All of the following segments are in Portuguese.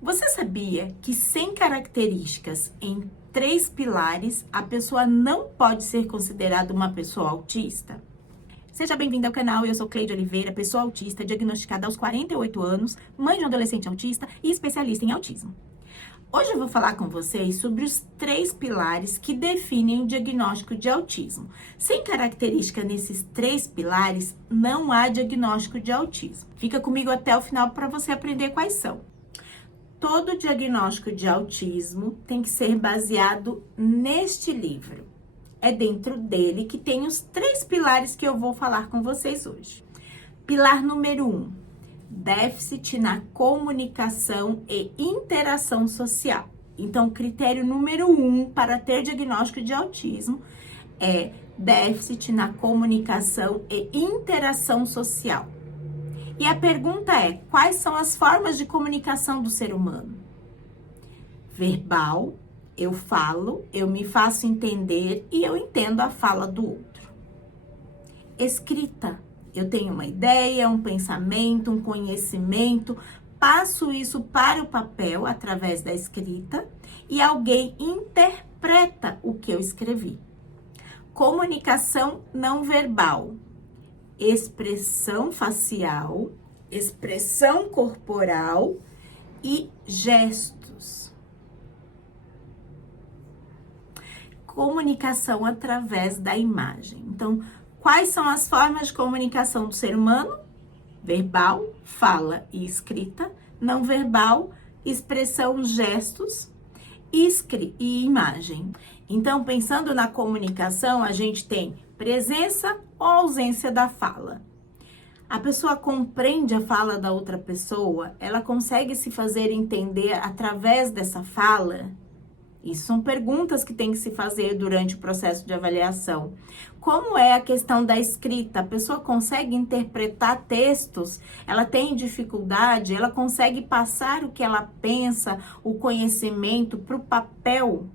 Você sabia que sem características em 3 pilares, a pessoa não pode ser considerada uma pessoa autista? Seja bem-vindo ao canal, eu sou Cleide Oliveira, pessoa autista, diagnosticada aos 48 anos, mãe de um adolescente autista e especialista em autismo. Hoje eu vou falar com vocês sobre os 3 pilares que definem o diagnóstico de autismo. Sem característica nesses 3 pilares, não há diagnóstico de autismo. Fica comigo até o final para você aprender quais são. Todo diagnóstico de autismo tem que ser baseado neste livro. É dentro dele que tem os 3 pilares que eu vou falar com vocês hoje. Pilar número 1, déficit na comunicação e interação social. Então, o critério número 1 para ter diagnóstico de autismo é déficit na comunicação e interação social. E a pergunta é, quais são as formas de comunicação do ser humano? Verbal, eu falo, eu me faço entender e eu entendo a fala do outro. Escrita, eu tenho uma ideia, um pensamento, um conhecimento, passo isso para o papel através da escrita e alguém interpreta o que eu escrevi. Comunicação não verbal. Expressão facial, expressão corporal e gestos. Comunicação através da imagem. Então, quais são as formas de comunicação do ser humano? Verbal, fala e escrita. Não verbal, expressão, gestos e imagem. Então, pensando na comunicação, a gente tem presença ou ausência da fala. A pessoa compreende a fala da outra pessoa, ela consegue se fazer entender através dessa fala? Isso são perguntas que tem que se fazer durante o processo de avaliação. Como é a questão da escrita? A pessoa consegue interpretar textos? Ela tem dificuldade? Ela consegue passar o que ela pensa, o conhecimento para o papel?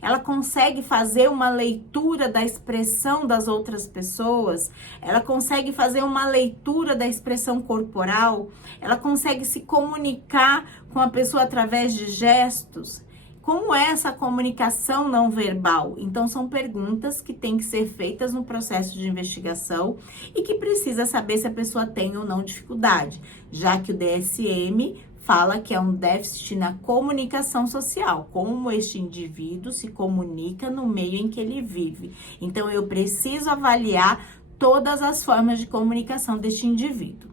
Ela consegue fazer uma leitura da expressão das outras pessoas? Ela consegue fazer uma leitura da expressão corporal? Ela consegue se comunicar com a pessoa através de gestos? Como é essa comunicação não verbal? Então, são perguntas que têm que ser feitas no processo de investigação e que precisa saber se a pessoa tem ou não dificuldade, já que o DSM fala que é um déficit na comunicação social, como este indivíduo se comunica no meio em que ele vive. Então, eu preciso avaliar todas as formas de comunicação deste indivíduo.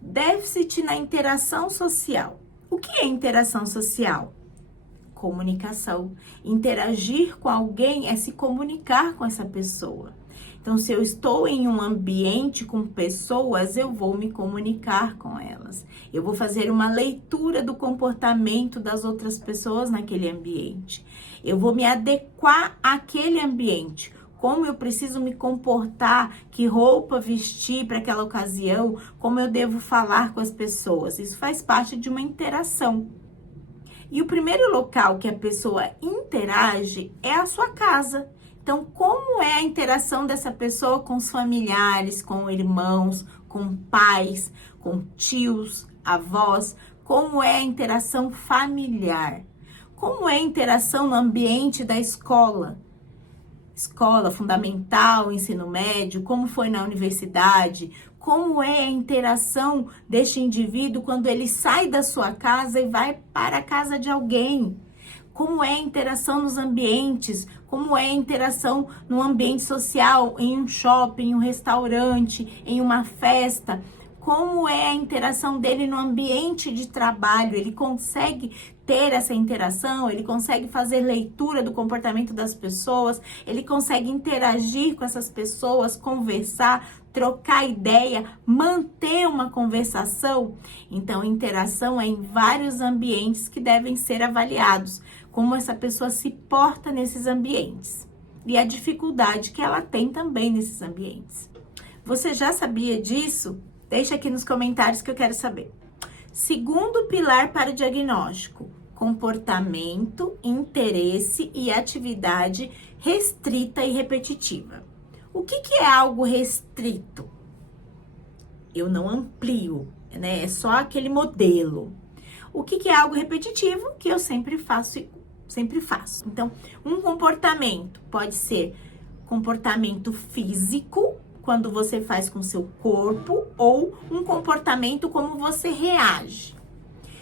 Déficit na interação social. O que é interação social? Comunicação. Interagir com alguém é se comunicar com essa pessoa. Então, se eu estou em um ambiente com pessoas, eu vou me comunicar com elas. Eu vou fazer uma leitura do comportamento das outras pessoas naquele ambiente. Eu vou me adequar àquele ambiente. Como eu preciso me comportar, que roupa vestir para aquela ocasião, como eu devo falar com as pessoas. Isso faz parte de uma interação. E o primeiro local que a pessoa interage é a sua casa. Então, como é a interação dessa pessoa com os familiares, com irmãos, com pais, com tios, avós? Como é a interação familiar? Como é a interação no ambiente da escola? Escola fundamental, ensino médio, como foi na universidade? Como é a interação deste indivíduo quando ele sai da sua casa e vai para a casa de alguém? Como é a interação nos ambientes? Como é a interação no ambiente social, em um shopping, em um restaurante, em uma festa? Como é a interação dele no ambiente de trabalho? Ele consegue ter essa interação? Ele consegue fazer leitura do comportamento das pessoas? Ele consegue interagir com essas pessoas, conversar, trocar ideia, manter uma conversação? Então, interação é em vários ambientes que devem ser avaliados. Como essa pessoa se porta nesses ambientes. E a dificuldade que ela tem também nesses ambientes. Você já sabia disso? Deixa aqui nos comentários que eu quero saber. Segundo pilar para o diagnóstico: comportamento, interesse e atividade restrita e repetitiva. O que é algo restrito? Eu não amplio, né? É só aquele modelo. O que é algo repetitivo? Que eu sempre faço e sempre faço. Então, um comportamento pode ser comportamento físico, quando você faz com seu corpo, ou um comportamento como você reage.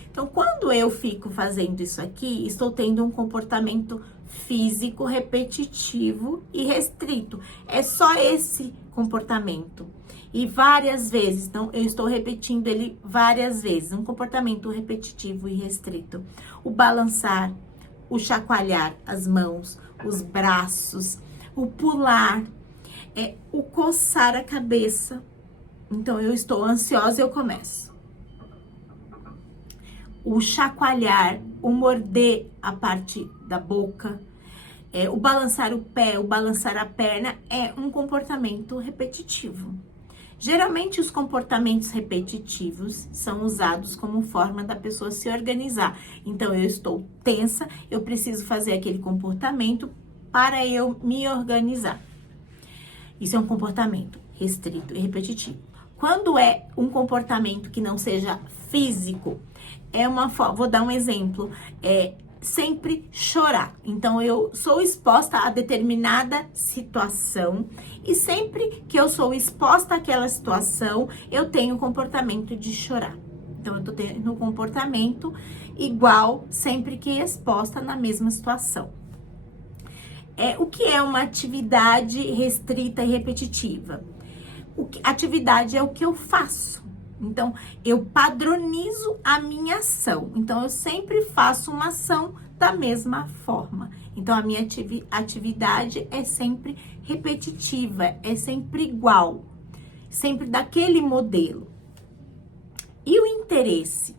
Então, quando eu fico fazendo isso aqui, estou tendo um comportamento físico repetitivo e restrito. É só esse comportamento. E várias vezes, então eu estou repetindo ele várias vezes. Um comportamento repetitivo e restrito. O balançar, o chacoalhar as mãos, os braços, o pular, o coçar a cabeça. Então, eu estou ansiosa e eu começo. O chacoalhar, o morder a parte da boca, o balançar o pé, o balançar a perna, é um comportamento repetitivo. Geralmente, os comportamentos repetitivos são usados como forma da pessoa se organizar. Então, eu estou tensa, eu preciso fazer aquele comportamento para eu me organizar. Isso é um comportamento restrito e repetitivo. Quando é um comportamento que não seja físico, vou dar um exemplo, sempre chorar. Então, eu sou exposta a determinada situação e sempre que eu sou exposta àquela situação, eu tenho o comportamento de chorar. Então, eu tô tendo um comportamento igual sempre que exposta na mesma situação. O que é uma atividade restrita e repetitiva? Atividade é o que eu faço. Então, eu padronizo a minha ação. Então, eu sempre faço uma ação da mesma forma. Então, a minha atividade é sempre repetitiva, é sempre igual, sempre daquele modelo. E o interesse?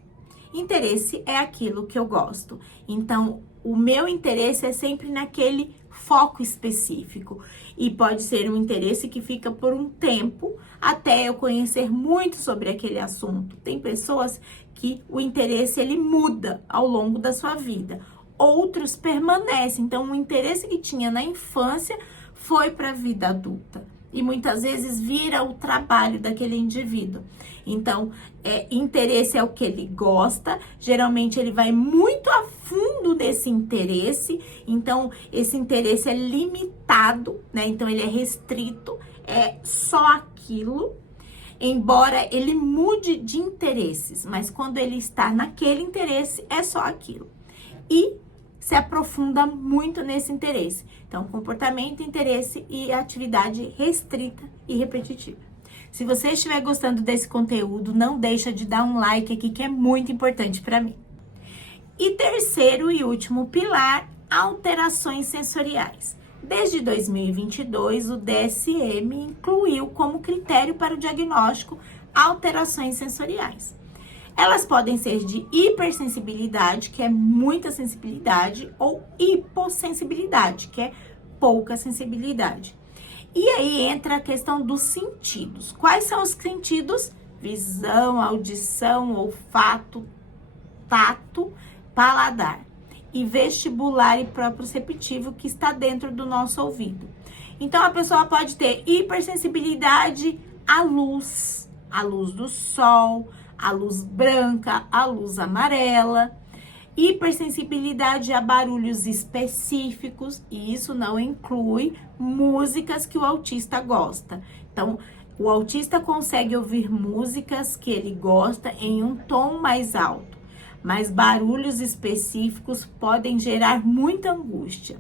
Interesse é aquilo que eu gosto. Então, o meu interesse é sempre naquele foco específico. E pode ser um interesse que fica por um tempo até eu conhecer muito sobre aquele assunto. Tem pessoas que o interesse ele muda ao longo da sua vida. Outros permanecem. Então, o interesse que tinha na infância foi para a vida adulta. E muitas vezes vira o trabalho daquele indivíduo. Então, interesse é o que ele gosta. Geralmente, ele vai muito a fundo desse interesse. Então, esse interesse é limitado, né? Então, ele é restrito. É só aquilo. Embora ele mude de interesses. Mas quando ele está naquele interesse, é só aquilo. E se aprofunda muito nesse interesse. Então, comportamento, interesse e atividade restrita e repetitiva. Se você estiver gostando desse conteúdo, não deixa de dar um like aqui, que é muito importante para mim. E terceiro e último pilar, alterações sensoriais. Desde 2022, o DSM incluiu como critério para o diagnóstico alterações sensoriais. Elas podem ser de hipersensibilidade, que é muita sensibilidade, ou hipossensibilidade, que é pouca sensibilidade. E aí entra a questão dos sentidos. Quais são os sentidos? Visão, audição, olfato, tato, paladar. E vestibular e proprioceptivo, que está dentro do nosso ouvido. Então, a pessoa pode ter hipersensibilidade à luz do sol, a luz branca, a luz amarela, hipersensibilidade a barulhos específicos, e isso não inclui músicas que o autista gosta. Então, o autista consegue ouvir músicas que ele gosta em um tom mais alto, mas barulhos específicos podem gerar muita angústia.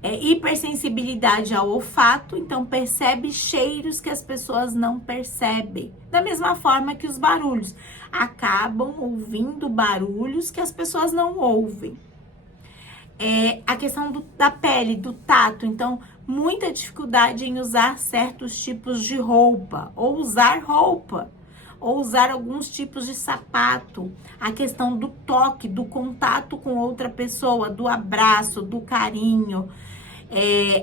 Hipersensibilidade ao olfato, então percebe cheiros que as pessoas não percebem. Da mesma forma que os barulhos, acabam ouvindo barulhos que as pessoas não ouvem. A questão da pele, do tato, então muita dificuldade em usar certos tipos de roupa, ou usar alguns tipos de sapato. A questão do toque, do contato com outra pessoa, do abraço, do carinho.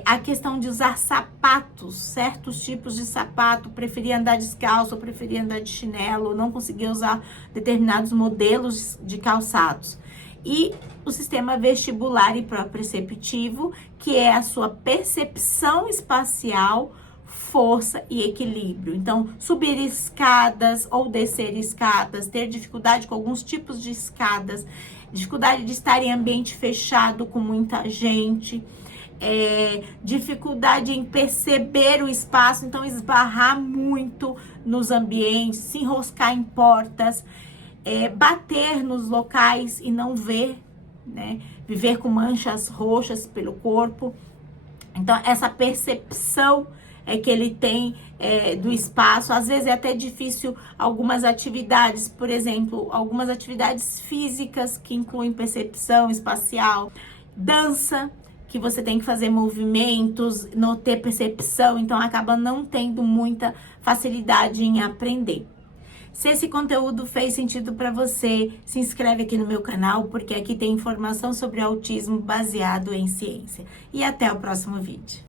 A questão de usar sapatos, certos tipos de sapato, preferia andar descalço, preferia andar de chinelo, não conseguia usar determinados modelos de calçados. E o sistema vestibular e proprioceptivo, que é a sua percepção espacial força e equilíbrio. Então, subir escadas ou descer escadas, ter dificuldade com alguns tipos de escadas, dificuldade de estar em ambiente fechado com muita gente, dificuldade em perceber o espaço, então esbarrar muito nos ambientes, se enroscar em portas, bater nos locais e não ver, né? Viver com manchas roxas pelo corpo. Então, essa percepção que ele tem do espaço, às vezes é até difícil algumas atividades, por exemplo, algumas atividades físicas que incluem percepção espacial, dança, que você tem que fazer movimentos, não ter percepção, então acaba não tendo muita facilidade em aprender. Se esse conteúdo fez sentido para você, se inscreve aqui no meu canal, porque aqui tem informação sobre autismo baseado em ciência. E até o próximo vídeo.